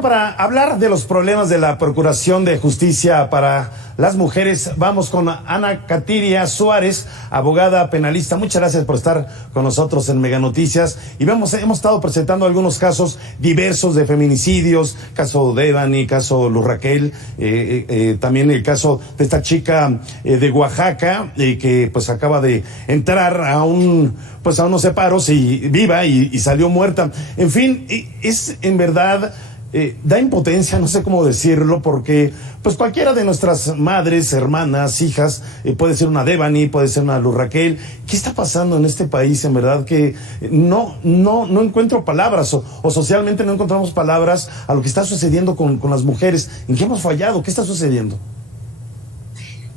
Para hablar de los problemas de la Procuración de Justicia para las Mujeres, vamos con Ana Katiria Suárez, abogada penalista. Muchas gracias por estar con nosotros en Mega Noticias. Y hemos estado presentando algunos casos diversos de feminicidios, caso Devani, caso Luz Raquel, también el caso de esta chica de Oaxaca, que pues acaba de entrar a unos separos y viva y salió muerta. En fin, es en verdad... da impotencia, no sé cómo decirlo, porque pues cualquiera de nuestras madres, hermanas, hijas, puede ser una Devani, puede ser una Luz Raquel. ¿Qué está pasando en este país? En verdad que no encuentro palabras o socialmente no encontramos palabras a lo que está sucediendo con las mujeres. ¿En qué hemos fallado? ¿Qué está sucediendo?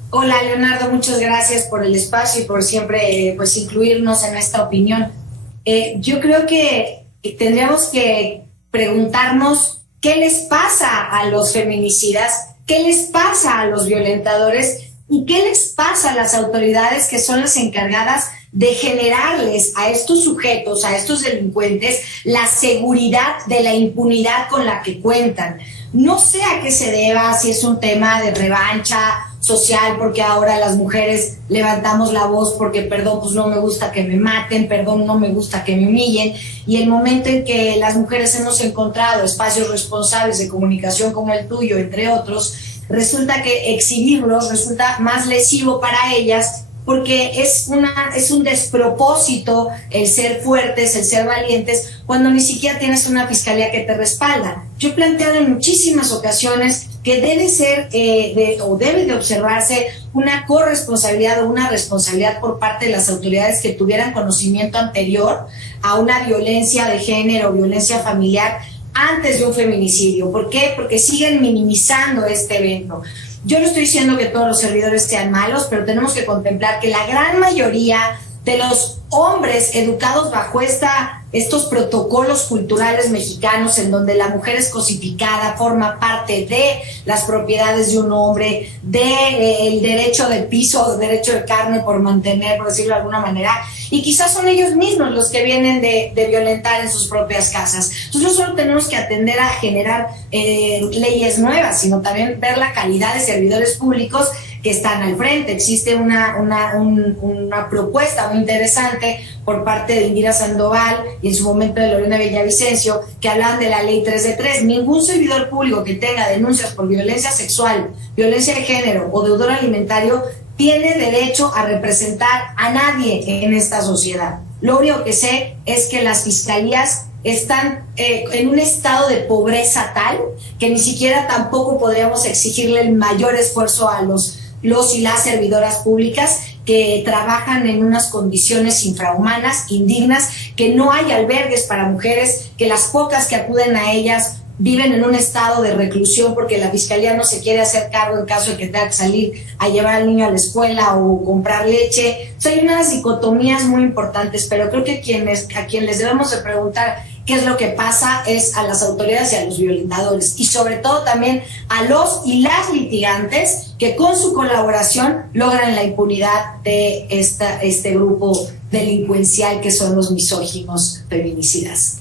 Hola Leonardo, muchas gracias por el espacio y por siempre pues incluirnos en esta opinión. Yo creo que tendríamos que preguntarnos qué les pasa a los feminicidas, qué les pasa a los violentadores y qué les pasa a las autoridades que son las encargadas de generarles a estos sujetos, a estos delincuentes, la seguridad de la impunidad con la que cuentan. No sé a qué se deba, si es un tema de revancha social, porque ahora las mujeres levantamos la voz porque, perdón, pues no me gusta que me maten, perdón, no me gusta que me humillen, y el momento en que las mujeres hemos encontrado espacios responsables de comunicación como el tuyo, entre otros, resulta que exhibirlos resulta más lesivo para ellas, porque es un despropósito el ser fuertes, el ser valientes, cuando ni siquiera tienes una fiscalía que te respalda. Yo he planteado en muchísimas ocasiones que debe ser debe de observarse una corresponsabilidad o una responsabilidad por parte de las autoridades que tuvieran conocimiento anterior a una violencia de género o violencia familiar antes de un feminicidio. ¿Por qué? Porque siguen minimizando este evento. Yo no estoy diciendo que todos los servidores sean malos, pero tenemos que contemplar que la gran mayoría de los hombres educados bajo estos protocolos culturales mexicanos, en donde la mujer es cosificada, forma parte de las propiedades de un hombre, del derecho de piso, derecho de carne por mantener, por decirlo de alguna manera, y quizás son ellos mismos los que vienen de violentar en sus propias casas. Entonces no solo tenemos que atender a generar leyes nuevas, sino también ver la calidad de servidores públicos que están al frente. Existe una propuesta muy interesante por parte de Indira Sandoval y en su momento de Lorena Villavicencio, que hablan de la ley 3 de 3. Ningún servidor público que tenga denuncias por violencia sexual, violencia de género o deudor alimentario tiene derecho a representar a nadie en esta sociedad. Lo único que sé es que las fiscalías están en un estado de pobreza tal que ni siquiera tampoco podríamos exigirle el mayor esfuerzo a los y las servidoras públicas que trabajan en unas condiciones infrahumanas, indignas, que no hay albergues para mujeres, que las pocas que acuden a ellas viven en un estado de reclusión porque la fiscalía no se quiere hacer cargo en caso de que tenga que salir a llevar al niño a la escuela o comprar leche. O sea, hay unas dicotomías muy importantes, pero creo que a quien les debemos de preguntar qué es lo que pasa es a las autoridades y a los violentadores, y sobre todo también a los y las litigantes que con su colaboración logran la impunidad de este grupo delincuencial que son los misóginos feminicidas.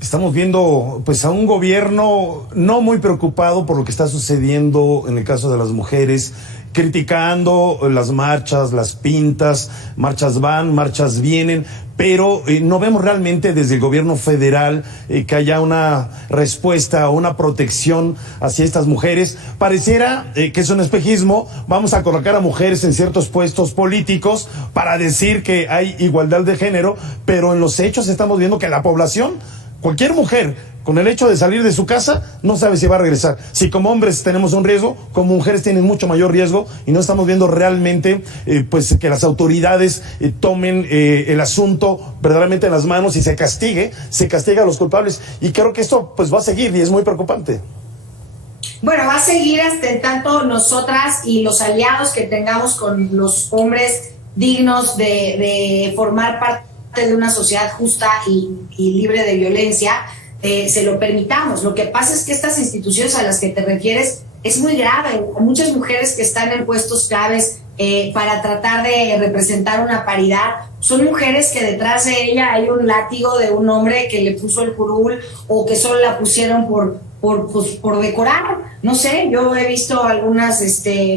Estamos viendo pues a un gobierno no muy preocupado por lo que está sucediendo en el caso de las mujeres, criticando las marchas, las pintas, marchas van, marchas vienen, pero no vemos realmente desde el gobierno federal que haya una respuesta o una protección hacia estas mujeres. Pareciera que es un espejismo. Vamos a colocar a mujeres en ciertos puestos políticos para decir que hay igualdad de género, pero en los hechos estamos viendo que la población, cualquier mujer, con el hecho de salir de su casa, no sabe si va a regresar. Si como hombres tenemos un riesgo, como mujeres tienen mucho mayor riesgo, y no estamos viendo realmente pues que las autoridades tomen el asunto verdaderamente en las manos y se castiga a los culpables. Y creo que esto pues va a seguir y es muy preocupante. Bueno, va a seguir hasta en tanto nosotras y los aliados que tengamos con los hombres dignos de formar parte de una sociedad justa y libre de violencia, se lo permitamos. Lo que pasa es que estas instituciones a las que te refieres es muy grave. Muchas mujeres que están en puestos claves para tratar de representar una paridad son mujeres que detrás de ella hay un látigo de un hombre que le puso el curul o que solo la pusieron por decorar. No sé, yo he visto algunas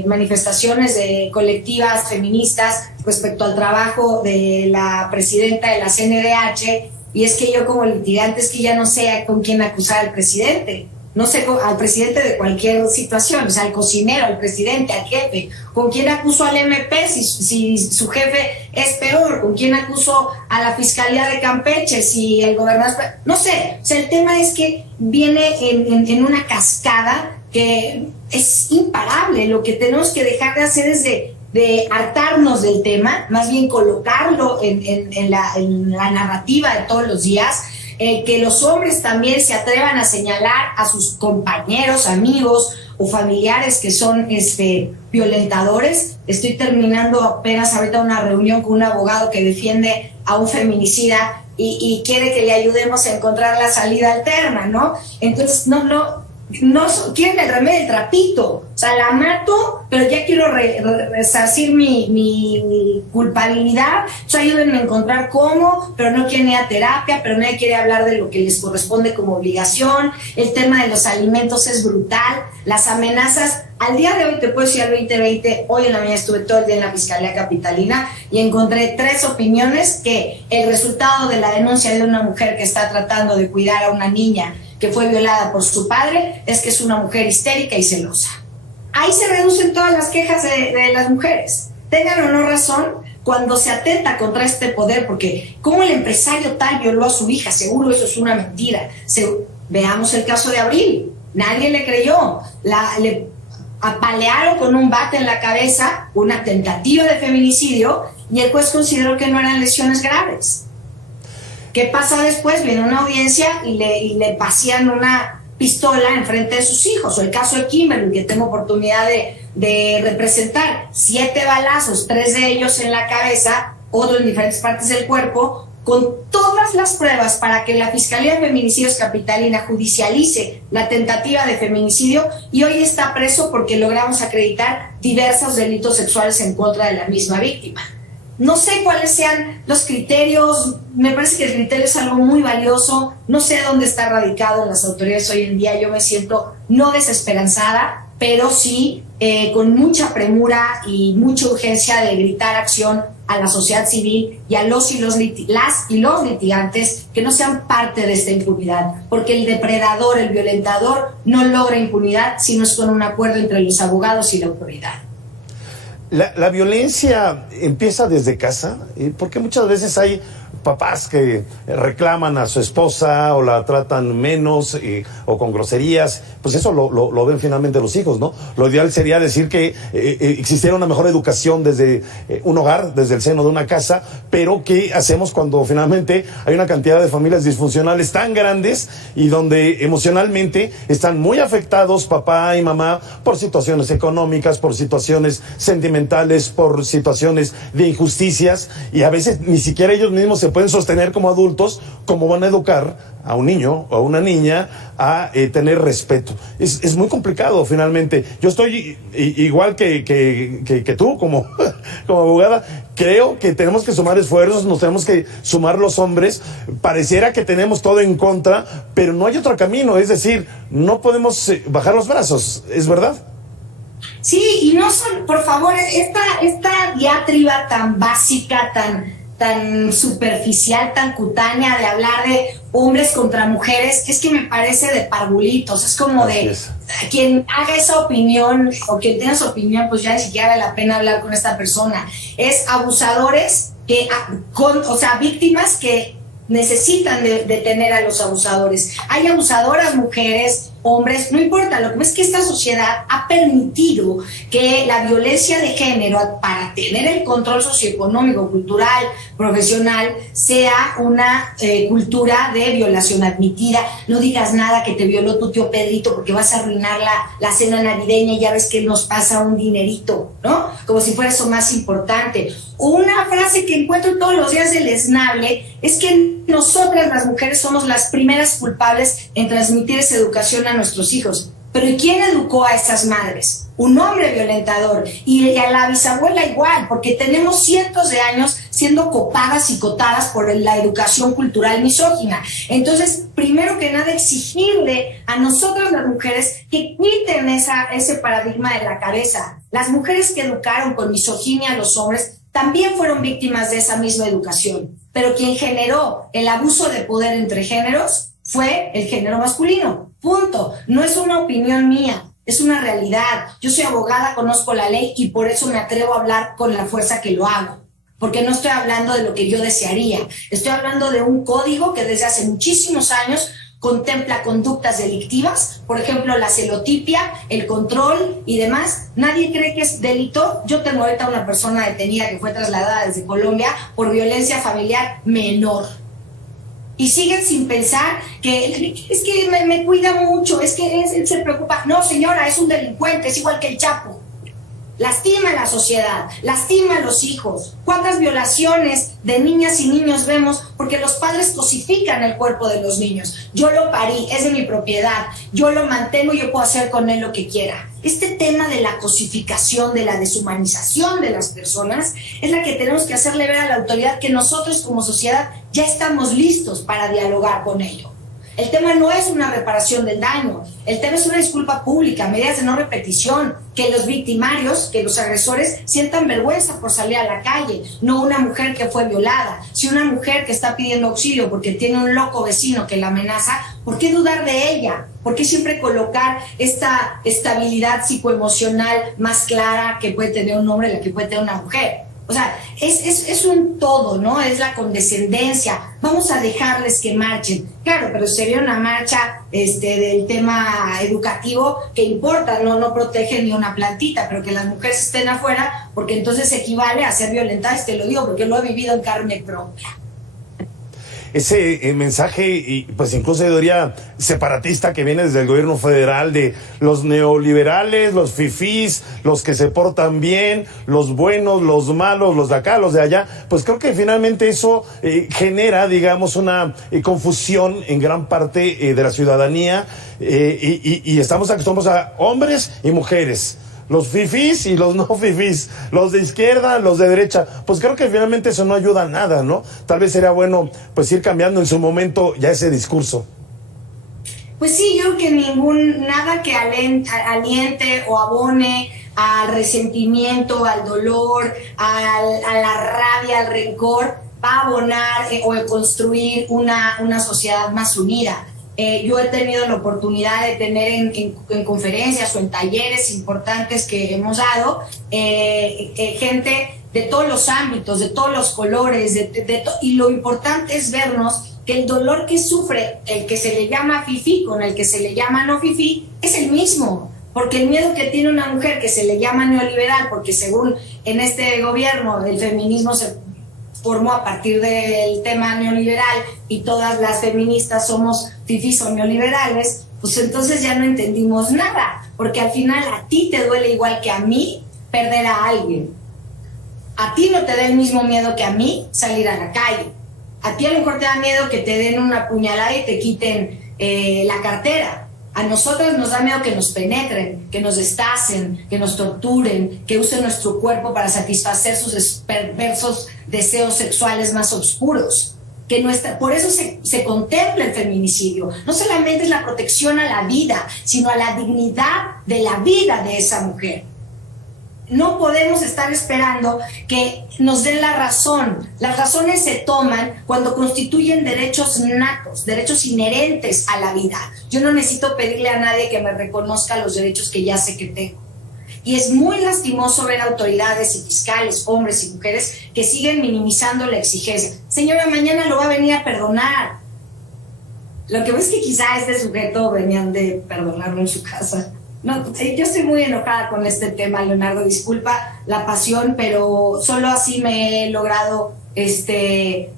manifestaciones de colectivas feministas respecto al trabajo de la presidenta de la CNDH, y es que yo como litigante es que ya no sé con quién acusar al presidente. No sé, al presidente de cualquier situación, o sea, al cocinero, al presidente, al jefe. ¿Con quién acuso al MP si su jefe es peor? ¿Con quién acuso a la Fiscalía de Campeche si el gobernador? No sé, o sea, el tema es que viene en una cascada que es imparable. Lo que tenemos que dejar de hacer es de hartarnos del tema, más bien colocarlo en la narrativa de todos los días. Que los hombres también se atrevan a señalar a sus compañeros, amigos o familiares que son violentadores. Estoy terminando apenas ahorita una reunión con un abogado que defiende a un feminicida y quiere que le ayudemos a encontrar la salida alterna, ¿no? Entonces, no quieren el remedio del trapito. O sea, la mato, pero ya quiero resarcir mi culpabilidad. O sea, ayúdenme a encontrar cómo, pero no quieren ir a terapia, pero nadie quiere hablar de lo que les corresponde como obligación. El tema de los alimentos es brutal. Las amenazas, al día de hoy, te puedo decir, al 2020, hoy en la mañana estuve todo el día en la Fiscalía Capitalina y encontré 3 opiniones que el resultado de la denuncia de una mujer que está tratando de cuidar a una niña que fue violada por su padre es que es una mujer histérica y celosa. Ahí se reducen todas las quejas de las mujeres. Tengan o no razón, cuando se atenta contra este poder, porque como el empresario tal violó a su hija, seguro eso es una mentira. Veamos el caso de Abril, nadie le creyó, le apalearon con un bate en la cabeza, una tentativa de feminicidio, y el juez consideró que no eran lesiones graves. ¿Qué pasa después? Viene una audiencia y le vacían una pistola enfrente de sus hijos. O el caso de Kimberly, que tengo oportunidad de representar. 7 balazos, 3 de ellos en la cabeza, otro en diferentes partes del cuerpo, con todas las pruebas para que la Fiscalía de Feminicidios Capitalina judicialice la tentativa de feminicidio, y hoy está preso porque logramos acreditar diversos delitos sexuales en contra de la misma víctima. No sé cuáles sean los criterios, me parece que el criterio es algo muy valioso, no sé dónde está radicado en las autoridades hoy en día. Yo me siento no desesperanzada, pero sí con mucha premura y mucha urgencia de gritar acción a la sociedad civil y a los litigantes que no sean parte de esta impunidad, porque el depredador, el violentador, no logra impunidad si no es con un acuerdo entre los abogados y la autoridad. La violencia empieza desde casa, porque muchas veces hay papás que reclaman a su esposa o la tratan menos o con groserías. Pues eso lo ven finalmente los hijos, ¿no? Lo ideal sería decir que existiera una mejor educación desde un hogar, desde el seno de una casa, pero ¿qué hacemos cuando finalmente hay una cantidad de familias disfuncionales tan grandes y donde emocionalmente están muy afectados papá y mamá por situaciones económicas, por situaciones sentimentales, por situaciones de injusticias, y a veces ni siquiera ellos mismos se pueden sostener como adultos? ¿Cómo van a educar a un niño o a una niña a tener respeto? Es muy complicado finalmente. Yo estoy igual que tú como abogada. Creo que tenemos que sumar esfuerzos, nos tenemos que sumar los hombres. Pareciera que tenemos todo en contra, pero no hay otro camino. Es decir, no podemos bajar los brazos, ¿es verdad? Sí, y no son, por favor, esta diatriba tan básica, tan superficial, tan cutánea de hablar de hombres contra mujeres, es que me parece de parvulitos. Es como quien haga esa opinión o quien tenga esa opinión, pues ya ni siquiera vale la pena hablar con esta persona. Es abusadores víctimas que necesitan de detener a los abusadores. Hay abusadoras mujeres, hombres, no importa. Lo que es que esta sociedad ha permitido que la violencia de género, para tener el control socioeconómico, cultural, profesional, sea una cultura de violación admitida. No digas nada que te violó tu tío Pedrito porque vas a arruinar la cena navideña y ya ves que nos pasa un dinerito, ¿no? Como si fuera eso más importante. Una frase que encuentro todos los días deleznable es que nosotras las mujeres somos las primeras culpables en transmitir esa educación a nuestros hijos. Pero ¿y quién educó a estas madres? un hombre violentador, y a la bisabuela igual, porque tenemos cientos de años siendo copadas y cotadas por la educación cultural misógina. Entonces, primero que nada, exigirle a nosotras las mujeres que quiten ese paradigma de la cabeza. Las mujeres que educaron con misoginia a los hombres también fueron víctimas de esa misma educación, pero quien generó el abuso de poder entre géneros fue el género masculino. Punto. No es una opinión mía. Es una realidad. Yo soy abogada, conozco la ley y por eso me atrevo a hablar con la fuerza que lo hago. Porque no estoy hablando de lo que yo desearía. Estoy hablando de un código que desde hace muchísimos años contempla conductas delictivas, por ejemplo, la celotipia, el control y demás. Nadie cree que es delito. Yo tengo ahorita una persona detenida que fue trasladada desde Colombia por violencia familiar menor. Y siguen sin pensar que es que me cuida mucho, es que él se preocupa. No, señora, es un delincuente, es igual que el Chapo. Lastima a la sociedad, lastima a los hijos. ¿Cuántas violaciones de niñas y niños vemos porque los padres cosifican el cuerpo de los niños? Yo lo parí, es de mi propiedad, yo lo mantengo y yo puedo hacer con él lo que quiera. Este tema de la cosificación, de la deshumanización de las personas, es la que tenemos que hacerle ver a la autoridad que nosotros como sociedad ya estamos listos para dialogar con ello. El tema no es una reparación del daño, el tema es una disculpa pública, medidas de no repetición, que los victimarios, que los agresores sientan vergüenza por salir a la calle, no una mujer que fue violada. Si una mujer que está pidiendo auxilio porque tiene un loco vecino que la amenaza, ¿por qué dudar de ella? ¿Por qué siempre colocar esta estabilidad psicoemocional más clara que puede tener un hombre, la que puede tener una mujer? O sea, es un todo, ¿no? Es la condescendencia. Vamos a dejarles que marchen. Claro, pero sería una marcha del tema educativo que importa, no protege ni una plantita, pero que las mujeres estén afuera, porque entonces equivale a ser violentadas, te lo digo, porque lo he vivido en carne propia. Ese mensaje, y pues incluso yo diría separatista, que viene desde el gobierno federal, de los neoliberales, los fifís, los que se portan bien, los buenos, los malos, los de acá, los de allá, pues creo que finalmente eso genera, digamos, una confusión en gran parte de la ciudadanía, y estamos acostumbrados a hombres y mujeres, los fifís y los no fifís, los de izquierda, los de derecha. Pues creo que finalmente eso no ayuda a nada, ¿no? Tal vez sería bueno pues ir cambiando en su momento ya ese discurso. Pues sí, yo creo que nada que aliente o abone al resentimiento, al dolor, a la rabia, al rencor, va a abonar o a construir una sociedad más unida. Yo he tenido la oportunidad de tener en conferencias o en talleres importantes que hemos dado gente de todos los ámbitos, de todos los colores, y lo importante es vernos que el dolor que sufre el que se le llama fifí con el que se le llama no fifí es el mismo, porque el miedo que tiene una mujer que se le llama neoliberal, porque según en este gobierno el feminismo se formó a partir del tema neoliberal y todas las feministas somos fifís o neoliberales, pues entonces ya no entendimos nada, porque al final a ti te duele igual que a mí perder a alguien. A ti no te da el mismo miedo que a mí salir a la calle. A ti a lo mejor te da miedo que te den una puñalada y te quiten la cartera. A nosotros nos da miedo que nos penetren, que nos destacen, que nos torturen, que usen nuestro cuerpo para satisfacer sus perversos deseos sexuales más oscuros. Por eso se contempla el feminicidio. No solamente es la protección a la vida, sino a la dignidad de la vida de esa mujer. No podemos estar esperando que nos den la razón. Las razones se toman cuando constituyen derechos natos, derechos inherentes a la vida. Yo no necesito pedirle a nadie que me reconozca los derechos que ya sé que tengo. Y es muy lastimoso ver autoridades y fiscales, hombres y mujeres, que siguen minimizando la exigencia. Señora, mañana lo va a venir a perdonar. Lo que ves es que quizá este sujeto venían de perdonarlo en su casa. No, yo estoy muy enojada con este tema, Leonardo, disculpa la pasión, pero solo así me he logrado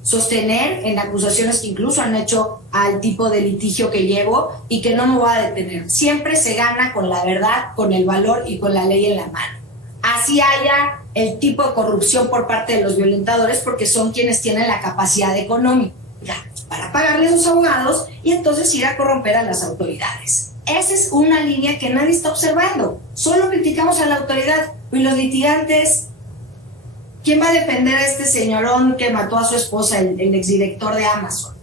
sostener en acusaciones que incluso han hecho al tipo de litigio que llevo y que no me voy a detener. Siempre se gana con la verdad, con el valor y con la ley en la mano. Así haya el tipo de corrupción por parte de los violentadores, porque son quienes tienen la capacidad económica para pagarle a sus abogados y entonces ir a corromper a las autoridades. esa es una línea que nadie está observando. Solo criticamos a la autoridad y los litigantes. ¿Quién va a defender a este señorón que mató a su esposa, el exdirector de Amazon?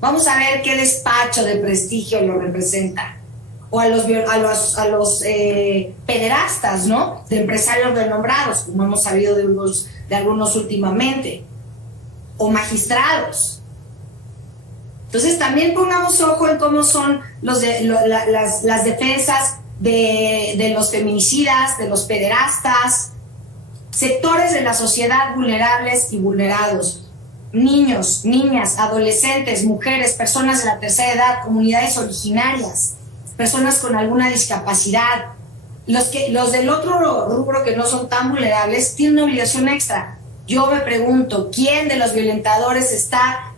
Vamos a ver qué despacho de prestigio lo representa. O a los pederastas, ¿no? De empresarios renombrados, como hemos sabido de algunos últimamente. O magistrados. Entonces también pongamos ojo en cómo son las defensas de los feminicidas, de los pederastas, sectores de la sociedad vulnerables y vulnerados, niños, niñas, adolescentes, mujeres, personas de la tercera edad, comunidades originarias, personas con alguna discapacidad. Los del otro rubro que no son tan vulnerables tienen una obligación extra. Yo me pregunto, ¿quién de los violentadores está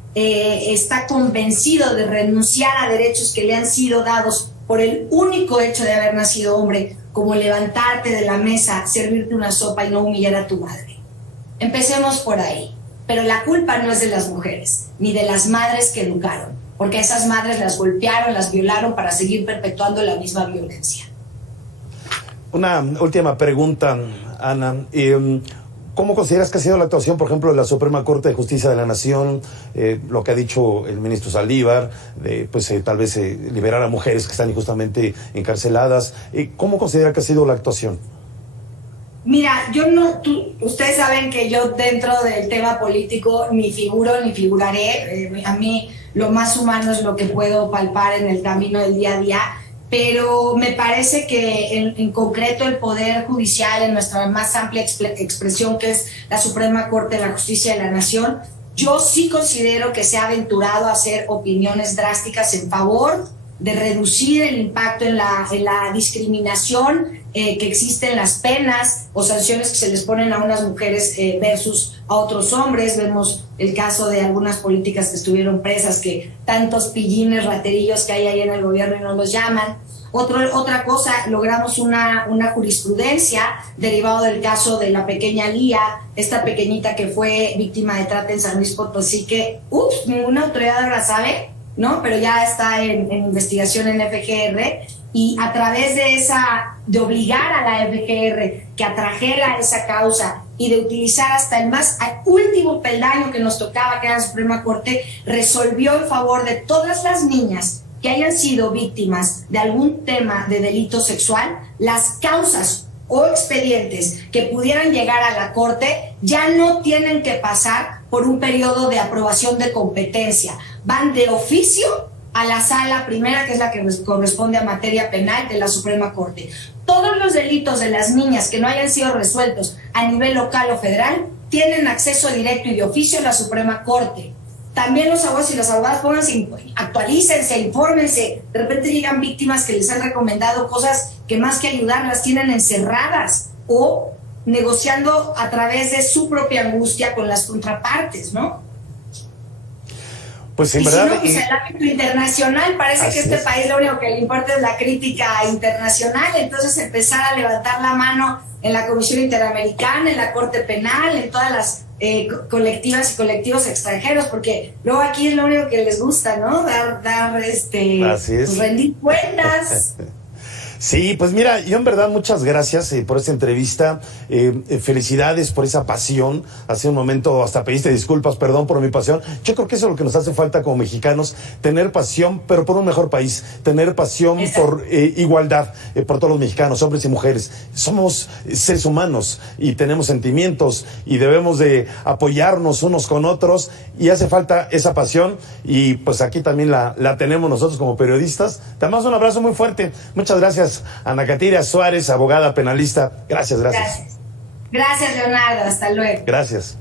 convencido de renunciar a derechos que le han sido dados por el único hecho de haber nacido hombre, como levantarte de la mesa, servirte una sopa y no humillar a tu madre? Empecemos por ahí. Pero la culpa no es de las mujeres, ni de las madres que educaron, porque a esas madres las golpearon, las violaron para seguir perpetuando la misma violencia. Una última pregunta, Ana. ¿Cómo consideras que ha sido la actuación, por ejemplo, de la Suprema Corte de Justicia de la Nación, lo que ha dicho el ministro Saldívar, de tal vez liberar a mujeres que están injustamente encarceladas? ¿Cómo considera que ha sido la actuación? Mira, ustedes saben que yo dentro del tema político ni figuro ni figuraré. A mí lo más humano es lo que puedo palpar en el camino del día a día. Pero me parece que en concreto el Poder Judicial, en nuestra más amplia expresión, que es la Suprema Corte de la Justicia de la Nación, yo sí considero que se ha aventurado a hacer opiniones drásticas en favor de reducir el impacto en la discriminación que existe en las penas o sanciones que se les ponen a unas mujeres versus a otros hombres. Vemos el caso de algunas políticas que estuvieron presas, que tantos pillines, raterillos que hay ahí en el gobierno y no los llaman. Otra cosa, logramos una jurisprudencia derivado del caso de la pequeña Lía, esta pequeñita que fue víctima de trata en San Luis Potosí, que ninguna autoridad la sabe, ¿no? Pero ya está en investigación en FGR, y a través de obligar a la FGR que atrajera esa causa y de utilizar hasta el más último peldaño que nos tocaba, que era la Suprema Corte, resolvió en favor de todas las niñas que hayan sido víctimas de algún tema de delito sexual. Las causas o expedientes que pudieran llegar a la Corte ya no tienen que pasar por un periodo de aprobación de competencia, van de oficio a la sala primera, que es la que corresponde a materia penal de la Suprema Corte. Todos los delitos de las niñas que no hayan sido resueltos a nivel local o federal tienen acceso directo y de oficio a la Suprema Corte. También los abogados y las abogadas, actualícense, infórmense. De repente llegan víctimas que les han recomendado cosas que más que ayudar las tienen encerradas o negociando a través de su propia angustia con las contrapartes, ¿no? Pues en y verdad, si no, pues el ámbito internacional, parece que este país lo único que le importa es la crítica internacional. Entonces empezar a levantar la mano en la Comisión Interamericana, en la Corte Penal, en todas las colectivas y colectivos extranjeros, porque luego aquí es lo único que les gusta, ¿no? Pues rendir cuentas. Sí, pues mira, yo en verdad muchas gracias por esta entrevista, felicidades por esa pasión. Hace un momento hasta pediste disculpas, perdón por mi pasión. Yo creo que eso es lo que nos hace falta como mexicanos, tener pasión, pero por un mejor país, tener pasión por igualdad, por todos los mexicanos, hombres y mujeres. Somos seres humanos y tenemos sentimientos y debemos de apoyarnos unos con otros, y hace falta esa pasión, y pues aquí también la tenemos nosotros como periodistas. Te damos un abrazo muy fuerte. Muchas gracias, Ana Katiria Suárez, abogada penalista. Gracias. Gracias, Leonardo. Hasta luego. Gracias.